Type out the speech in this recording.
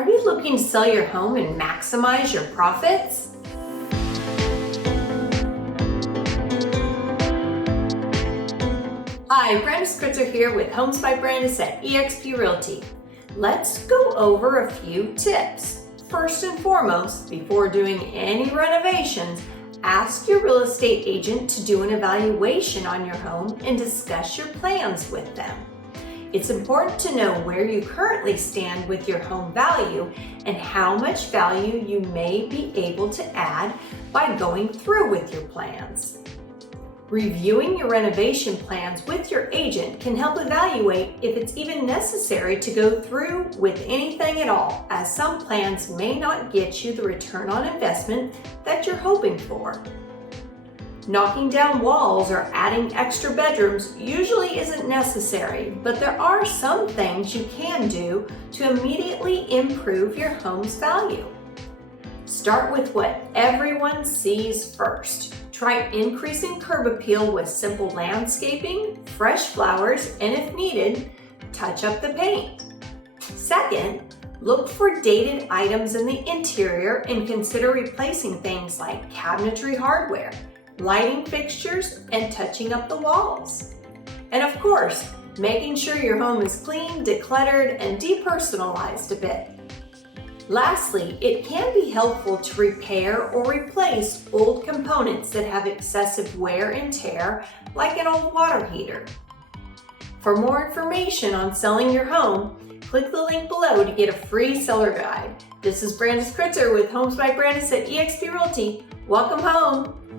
Are you looking to sell your home and maximize your profits? Hi, Brenda Skritzer here with Homes by Brandis at eXp Realty. Let's go over a few tips. First and foremost, before doing any renovations, ask your real estate agent to do an evaluation on your home and discuss your plans with them. It's important to know where you currently stand with your home value and how much value you may be able to add by going through with your plans. Reviewing your renovation plans with your agent can help evaluate if it's even necessary to go through with anything at all, as some plans may not get you the return on investment that you're hoping for. Knocking down walls or adding extra bedrooms usually isn't necessary, but there are some things you can do to immediately improve your home's value. Start with what everyone sees first. Try increasing curb appeal with simple landscaping, fresh flowers, and if needed, touch up the paint. Second, look for dated items in the interior and consider replacing things like cabinetry hardware, lighting fixtures, and touching up the walls. And of course, making sure your home is clean, decluttered, and depersonalized a bit. Lastly, it can be helpful to repair or replace old components that have excessive wear and tear, like an old water heater. For more information on selling your home, click the link below to get a free seller guide. This is Brenda Skritzer with Homes by Brandis at eXp Realty. Welcome home.